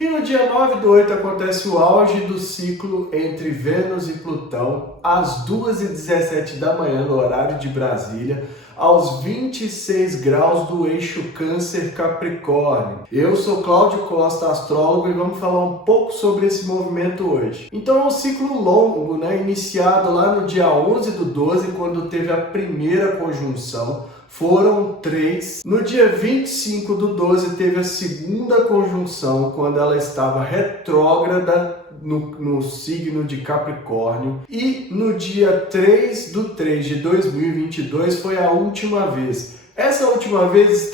E no dia 9/8 acontece o auge do ciclo entre Vênus e Plutão, às 2h17 da manhã, no horário de Brasília, aos 26 graus do eixo Câncer-Capricórnio. Eu sou Cláudio Costa, astrólogo, e vamos falar um pouco sobre esse movimento hoje. Então é um ciclo longo, iniciado lá no dia 11/12, quando teve a primeira conjunção. Foram 3. No dia 25/12 teve a segunda conjunção, quando ela estava retrógrada no signo de Capricórnio. E no dia 3/3 de 2022 foi a última vez. Essa última vez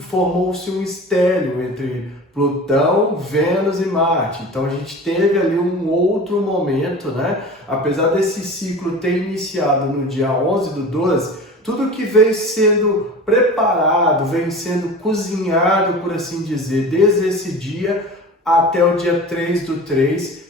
formou-se um estélio entre Plutão, Vênus e Marte. Então a gente teve ali um outro momento, Apesar desse ciclo ter iniciado no dia 11/12, tudo que veio sendo preparado, veio sendo cozinhado, por assim dizer, desde esse dia até o dia 3/3,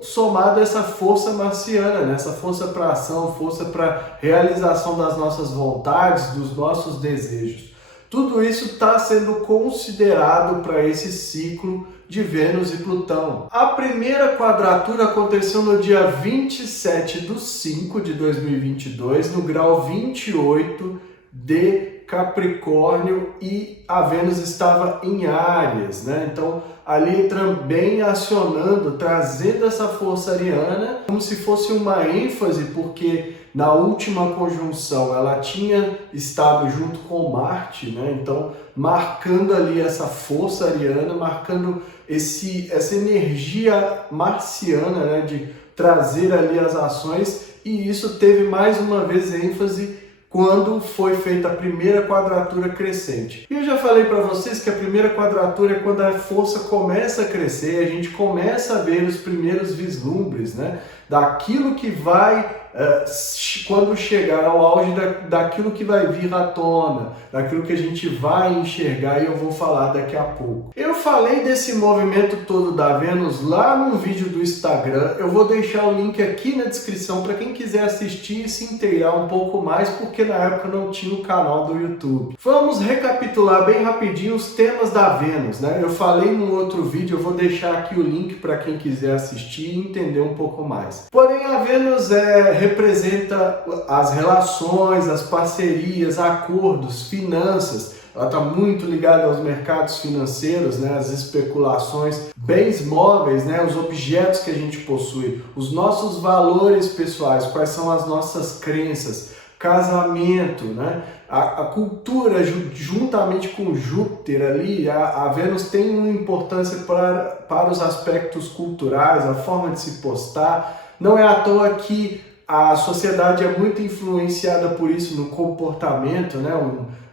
somado essa força marciana, essa força para ação, força para realização das nossas vontades, dos nossos desejos. Tudo isso está sendo considerado para esse ciclo de Vênus e Plutão. A primeira quadratura aconteceu no dia 27/5 de 2022, no grau 28 de Capricórnio, e a Vênus estava em Áries, Então, ali também acionando, trazendo essa força ariana, como se fosse uma ênfase, porque na última conjunção ela tinha estado junto com Marte, Então, marcando ali essa força ariana, marcando essa energia marciana, de trazer ali as ações, e isso teve mais uma vez ênfase quando foi feita a primeira quadratura crescente. E eu já falei para vocês que a primeira quadratura é quando a força começa a crescer, a gente começa a ver os primeiros vislumbres, daquilo que vai, quando chegar ao auge daquilo que vai vir à tona, daquilo que a gente vai enxergar, e eu vou falar daqui a pouco. Eu falei desse movimento todo da Vênus lá num vídeo do Instagram, eu vou deixar o link aqui na descrição para quem quiser assistir e se inteirar um pouco mais, porque na época não tinha o canal do YouTube. Vamos recapitular bem rapidinho os temas da Vênus, Eu falei num outro vídeo, eu vou deixar aqui o link para quem quiser assistir e entender um pouco mais. Porém, a Vênus representa as relações, as parcerias, acordos, finanças. Ela está muito ligada aos mercados financeiros, as especulações, bens móveis, os objetos que a gente possui, os nossos valores pessoais, quais são as nossas crenças, casamento, a cultura, juntamente com Júpiter ali, a Vênus tem uma importância para os aspectos culturais, a forma de se postar. Não é à toa que a sociedade é muito influenciada por isso no comportamento,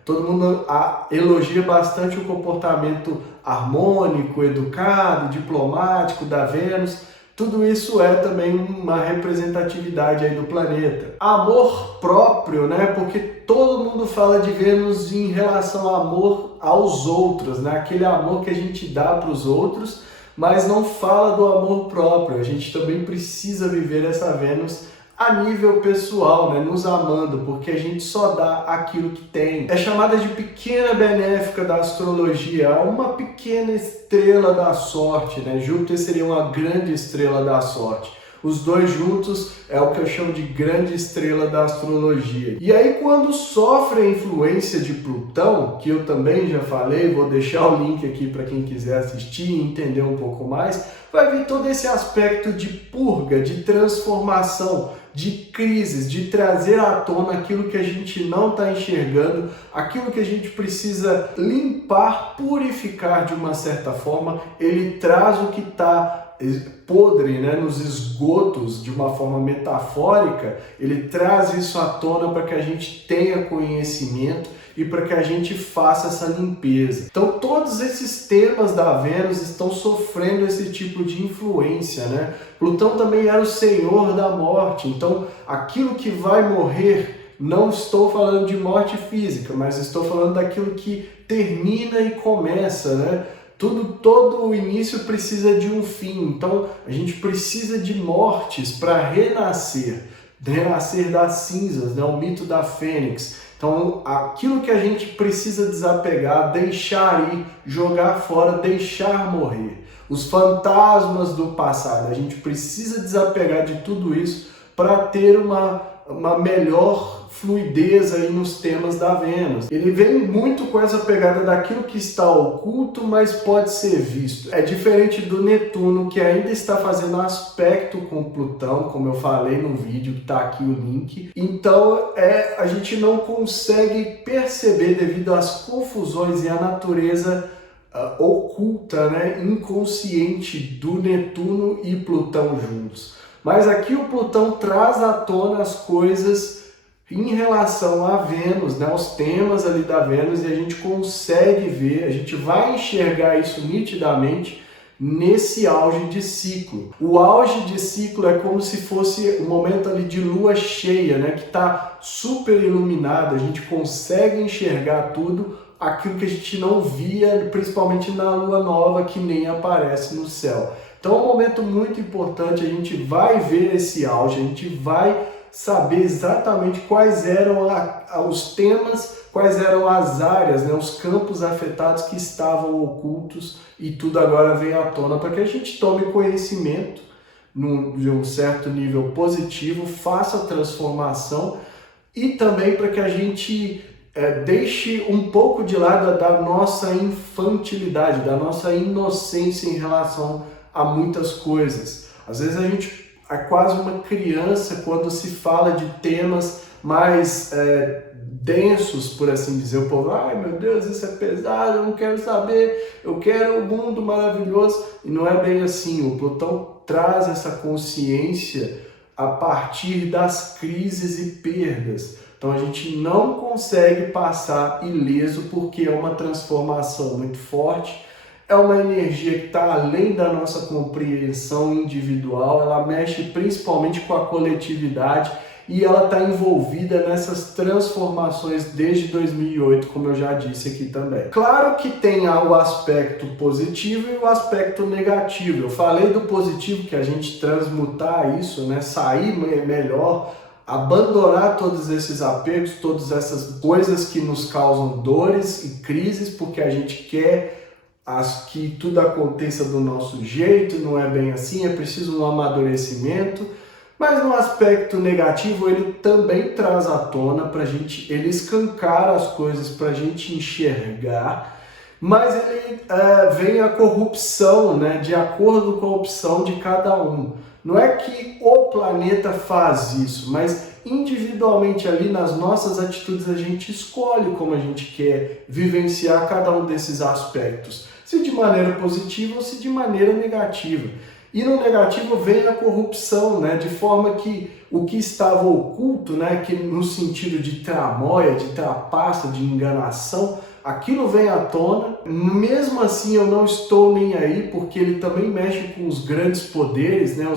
todo mundo elogia bastante o comportamento harmônico, educado, diplomático da Vênus. Tudo isso é também uma representatividade aí do planeta. Amor próprio, porque todo mundo fala de Vênus em relação ao amor aos outros, aquele amor que a gente dá para os outros, mas não fala do amor próprio. A gente também precisa viver essa Vênus a nível pessoal, nos amando, porque a gente só dá aquilo que tem. É chamada de pequena benéfica da astrologia, uma pequena estrela da sorte, Júpiter seria uma grande estrela da sorte. Os dois juntos é o que eu chamo de grande estrela da astrologia. E aí, quando sofre a influência de Plutão, que eu também já falei, vou deixar o link aqui para quem quiser assistir e entender um pouco mais, vai vir todo esse aspecto de purga, de transformação, de crises, de trazer à tona aquilo que a gente não está enxergando, aquilo que a gente precisa limpar, purificar de uma certa forma. Ele traz o que está podre, nos esgotos, de uma forma metafórica, ele traz isso à tona para que a gente tenha conhecimento e para que a gente faça essa limpeza. Então todos esses temas da Vênus estão sofrendo esse tipo de influência, Plutão também era o senhor da morte, então aquilo que vai morrer, não estou falando de morte física, mas estou falando daquilo que termina e começa, Todo o início precisa de um fim, então a gente precisa de mortes para renascer das cinzas, o mito da fênix. Então, aquilo que a gente precisa desapegar, deixar ir, jogar fora, deixar morrer. os fantasmas do passado. A gente precisa desapegar de tudo isso para ter uma melhor fluidez aí nos temas da Vênus. Ele vem muito com essa pegada daquilo que está oculto, mas pode ser visto. É diferente do Netuno, que ainda está fazendo aspecto com Plutão, como eu falei no vídeo, que está aqui o link. Então a gente não consegue perceber devido às confusões e à natureza oculta, né, inconsciente do Netuno e Plutão juntos. Mas aqui o Plutão traz à tona as coisas em relação a Vênus, né, os temas ali da Vênus, e a gente consegue ver, a gente vai enxergar isso nitidamente nesse auge de ciclo. O auge de ciclo é como se fosse um momento ali de lua cheia, né, que está super iluminado, a gente consegue enxergar tudo, aquilo que a gente não via, principalmente na lua nova, que nem aparece no céu. Então é um momento muito importante, a gente vai ver esse auge, a gente vai saber exatamente quais eram os temas, quais eram as áreas, né, os campos afetados que estavam ocultos, e tudo agora vem à tona para que a gente tome conhecimento de um certo nível positivo, faça a transformação e também para que a gente deixe um pouco de lado da nossa infantilidade, da nossa inocência em relação a muitas coisas. Às vezes a gente é quase uma criança quando se fala de temas mais densos, por assim dizer. O povo, ai meu Deus, isso é pesado, eu não quero saber, eu quero um mundo maravilhoso. E não é bem assim. O Plutão traz essa consciência a partir das crises e perdas. Então a gente não consegue passar ileso porque é uma transformação muito forte. É uma energia que está além da nossa compreensão individual, ela mexe principalmente com a coletividade e ela está envolvida nessas transformações desde 2008, como eu já disse aqui também. Claro que tem o aspecto positivo e o aspecto negativo. Eu falei do positivo, que a gente transmutar isso, né, sair melhor, abandonar todos esses apegos, todas essas coisas que nos causam dores e crises, porque a gente quer que tudo aconteça do nosso jeito, não é bem assim, é preciso um amadurecimento. Mas no aspecto negativo ele também traz à tona para a gente, ele escancara as coisas para a gente enxergar, mas ele vem a corrupção, né, de acordo com a opção de cada um. Não é que o planeta faz isso, mas individualmente ali nas nossas atitudes a gente escolhe como a gente quer vivenciar cada um desses aspectos, se de maneira positiva ou se de maneira negativa. E no negativo vem a corrupção, né, de forma que o que estava oculto, né, que no sentido de tramóia, de trapaça, de enganação, aquilo vem à tona. Mesmo assim eu não estou nem aí, porque ele também mexe com os grandes poderes, né,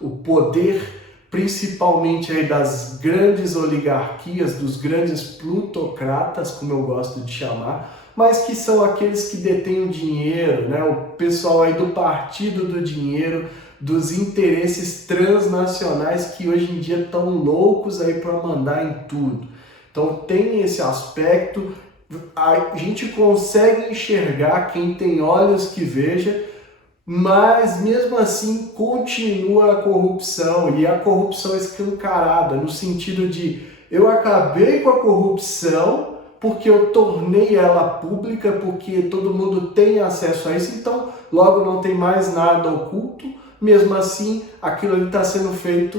o poder principalmente aí das grandes oligarquias, dos grandes plutocratas, como eu gosto de chamar, mas que são aqueles que detêm o dinheiro, né? O pessoal aí do partido do dinheiro, dos interesses transnacionais que hoje em dia estão loucos aí para mandar em tudo. Então tem esse aspecto, a gente consegue enxergar, quem tem olhos que veja, mas mesmo assim continua a corrupção, e a corrupção escancarada, no sentido de eu acabei com a corrupção porque eu tornei ela pública, porque todo mundo tem acesso a isso, então logo não tem mais nada oculto. Mesmo assim, aquilo ali está sendo feito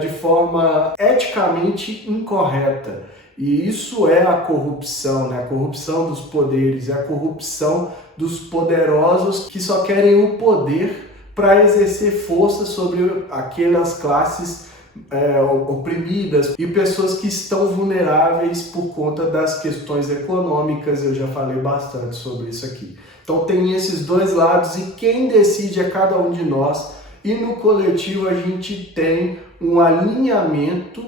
de forma eticamente incorreta. E isso é a corrupção, né? A corrupção dos poderes, é a corrupção dos poderosos que só querem o poder para exercer força sobre aquelas classes oprimidas e pessoas que estão vulneráveis por conta das questões econômicas. Eu já falei bastante sobre isso aqui. Então tem esses dois lados e quem decide é cada um de nós, e no coletivo a gente tem um alinhamento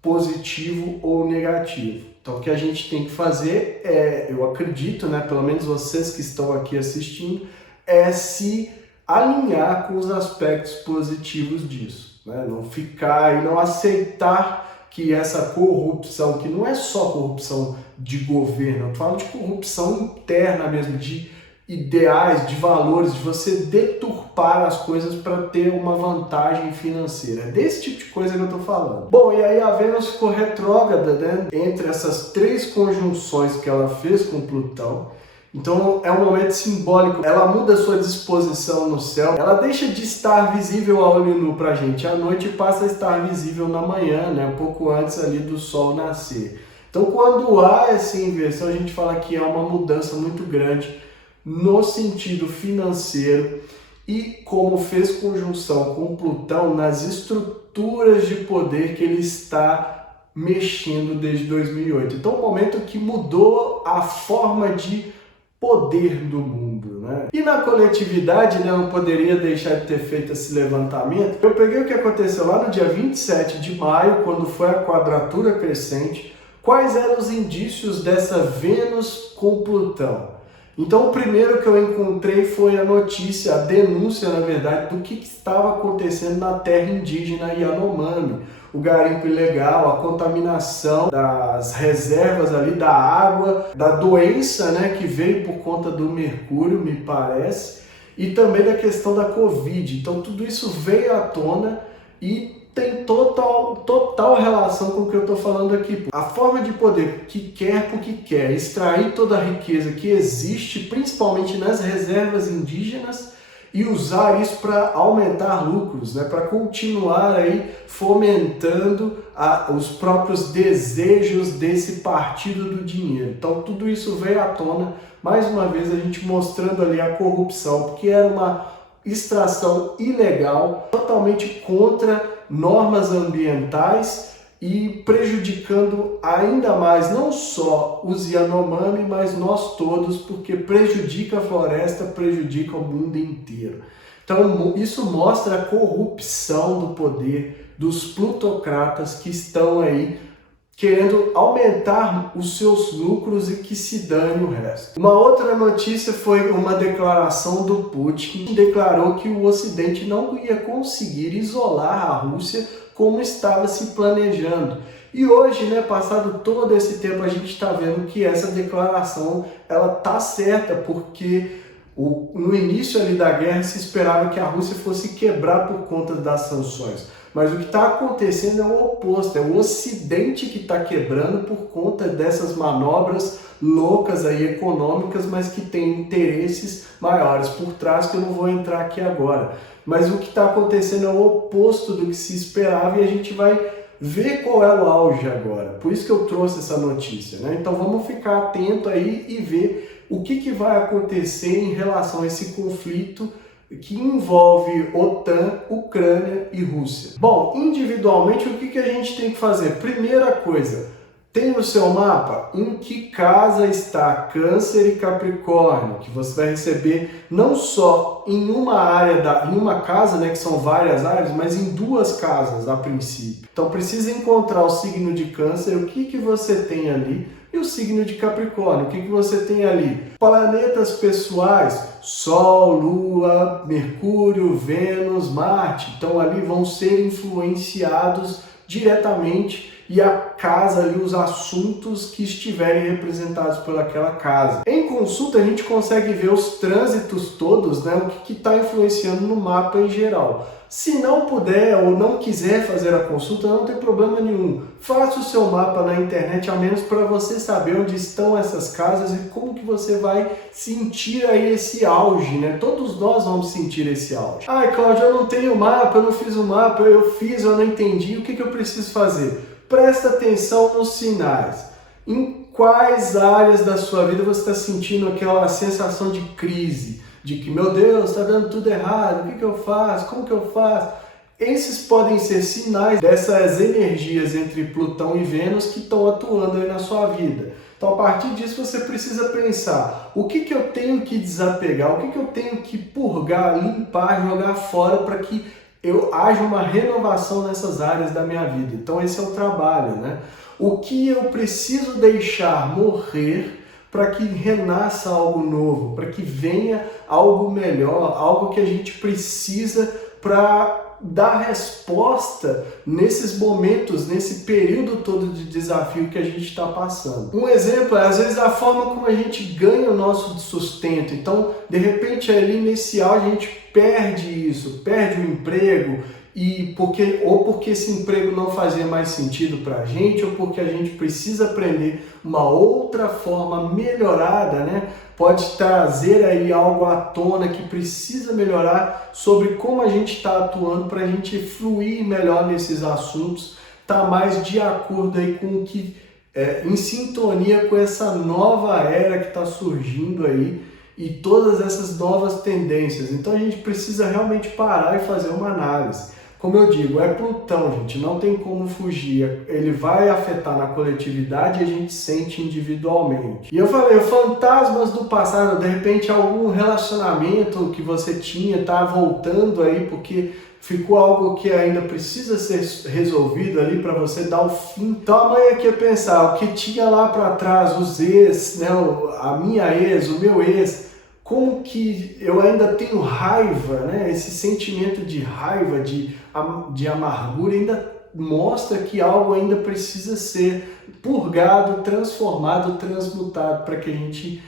positivo ou negativo. Então o que a gente tem que fazer eu acredito, né, pelo menos vocês que estão aqui assistindo, é se alinhar com os aspectos positivos disso. Né? Não ficar e não aceitar que essa corrupção, que não é só corrupção de governo, eu falo de corrupção interna mesmo, de ideais, de valores, de você deturpar as coisas para ter uma vantagem financeira. É desse tipo de coisa que eu estou falando. Bom, e aí a Vênus ficou retrógrada, né, entre essas 3 conjunções que ela fez com Plutão. Então é um momento simbólico, ela muda a sua disposição no céu, ela deixa de estar visível a olho nu pra gente à noite e passa a estar visível na manhã, né, um pouco antes ali do Sol nascer. Então quando há essa inversão, a gente fala que é uma mudança muito grande no sentido financeiro e como fez conjunção com Plutão nas estruturas de poder que ele está mexendo desde 2008. Então, um momento que mudou a forma de poder do mundo, né? E na coletividade, né, eu não poderia deixar de ter feito esse levantamento. Eu peguei o que aconteceu lá no dia 27 de maio, quando foi a quadratura crescente, quais eram os indícios dessa Vênus com Plutão. Então, o primeiro que eu encontrei foi a notícia, a denúncia, na verdade, do que estava acontecendo na terra indígena Yanomami. O garimpo ilegal, a contaminação das reservas ali da água, da doença, né, que veio por conta do mercúrio, me parece, e também da questão da Covid. Então, tudo isso veio à tona e tem total relação com o que eu estou falando aqui. A forma de poder que quer porque quer extrair toda a riqueza que existe, principalmente nas reservas indígenas, e usar isso para aumentar lucros, né? Para continuar aí fomentando os próprios desejos desse partido do dinheiro. Então tudo isso veio à tona, mais uma vez a gente mostrando ali a corrupção, porque era uma extração ilegal, totalmente contra normas ambientais e prejudicando ainda mais não só os Yanomami, mas nós todos, porque prejudica a floresta, prejudica o mundo inteiro. Então isso mostra a corrupção do poder dos plutocratas que estão aí querendo aumentar os seus lucros e que se dane o resto. Uma outra notícia foi uma declaração do Putin, que declarou que o Ocidente não ia conseguir isolar a Rússia como estava se planejando. E hoje, né, passado todo esse tempo, a gente está vendo que essa declaração ela tá certa, porque no início ali da guerra se esperava que a Rússia fosse quebrar por conta das sanções. Mas o que está acontecendo é o oposto, é o Ocidente que está quebrando por conta dessas manobras loucas aí econômicas, mas que tem interesses maiores por trás, que eu não vou entrar aqui agora. Mas o que está acontecendo é o oposto do que se esperava e a gente vai ver qual é o auge agora. Por isso que eu trouxe essa notícia, né? Então vamos ficar atento aí e ver o que vai acontecer em relação a esse conflito que envolve OTAN, Ucrânia e Rússia. Bom, individualmente o que a gente tem que fazer? Primeira coisa, tem no seu mapa em que casa está Câncer e Capricórnio, que você vai receber não só em uma área, em uma casa, né, que são várias áreas, mas em 2 casas a princípio. Então precisa encontrar o signo de Câncer, o que você tem ali, e o signo de Capricórnio, o que você tem ali? Planetas pessoais, Sol, Lua, Mercúrio, Vênus, Marte. Então ali vão ser influenciados diretamente e a casa ali, os assuntos que estiverem representados por aquela casa. Em consulta a gente consegue ver os trânsitos todos, né, o que está influenciando no mapa em geral. Se não puder ou não quiser fazer a consulta, não tem problema nenhum. Faça o seu mapa na internet, ao menos para você saber onde estão essas casas e como que você vai sentir aí esse auge, né? Todos nós vamos sentir esse auge. Ai, Cláudio, eu não tenho mapa, eu não fiz o mapa, eu fiz, eu não entendi, o que eu preciso fazer? Presta atenção nos sinais. Em quais áreas da sua vida você está sentindo aquela sensação de crise? De que, meu Deus, está dando tudo errado, o que eu faço? Como que eu faço? Esses podem ser sinais dessas energias entre Plutão e Vênus que estão atuando aí na sua vida. Então, a partir disso, você precisa pensar, o que eu tenho que desapegar, o que eu tenho que purgar, limpar, jogar fora para que haja uma renovação nessas áreas da minha vida. Então, esse é o trabalho, né? O que eu preciso deixar morrer para que renasça algo novo, para que venha algo melhor, algo que a gente precisa para dar resposta nesses momentos, nesse período todo de desafio que a gente está passando. Um exemplo é, às vezes, a forma como a gente ganha o nosso sustento. Então, de repente, ali inicial, a gente perde isso, perde o emprego, porque esse emprego não fazia mais sentido para a gente, ou porque a gente precisa aprender uma outra forma melhorada, né? Pode trazer aí algo à tona que precisa melhorar sobre como a gente está atuando para a gente fluir melhor nesses assuntos, tá mais de acordo aí com o que, em sintonia com essa nova era que está surgindo aí e todas essas novas tendências. Então a gente precisa realmente parar e fazer uma análise. Como eu digo, é Plutão, gente, não tem como fugir. Ele vai afetar na coletividade e a gente sente individualmente. E eu falei, fantasmas do passado, de repente algum relacionamento que você tinha tá voltando aí porque ficou algo que ainda precisa ser resolvido ali para você dar o fim. Então amanhã aqui é pensar, o que tinha lá para trás, os ex, né, a minha ex, o meu ex, como que eu ainda tenho raiva, né? Esse sentimento de raiva, de amargura ainda mostra que algo ainda precisa ser purgado, transformado, transmutado para que a gente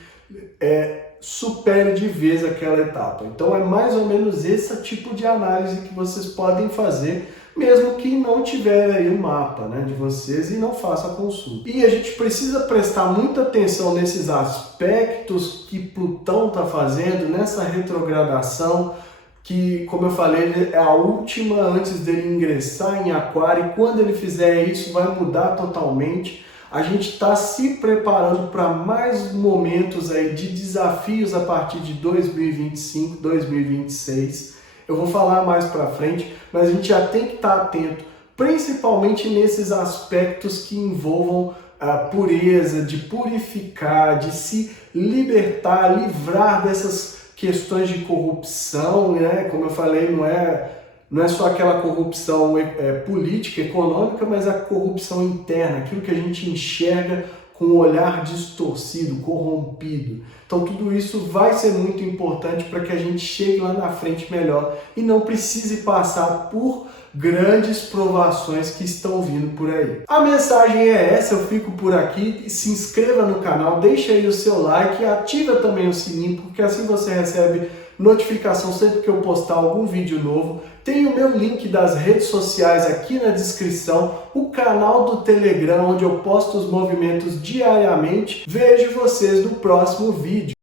supere de vez aquela etapa. Então é mais ou menos esse tipo de análise que vocês podem fazer, mesmo que não tiver aí o mapa, né, de vocês e não faça a consulta. E a gente precisa prestar muita atenção nesses aspectos que Plutão está fazendo, nessa retrogradação, que, como eu falei, é a última antes dele ingressar em Aquário, e quando ele fizer isso vai mudar totalmente. A gente está se preparando para mais momentos aí de desafios a partir de 2025, 2026. Eu vou falar mais para frente, mas a gente já tem que estar atento, principalmente nesses aspectos que envolvam a pureza, de purificar, de se libertar, livrar dessas questões de corrupção, né? Como eu falei, não é só aquela corrupção política, econômica, mas a corrupção interna, aquilo que a gente enxerga com um olhar distorcido, corrompido. Então tudo isso vai ser muito importante para que a gente chegue lá na frente melhor e não precise passar por grandes provações que estão vindo por aí. A mensagem é essa, eu fico por aqui, se inscreva no canal, deixa aí o seu like e ativa também o sininho, porque assim você recebe notificação sempre que eu postar algum vídeo novo. Tem o meu link das redes sociais aqui na descrição, o canal do Telegram, onde eu posto os movimentos diariamente. Vejo vocês no próximo vídeo.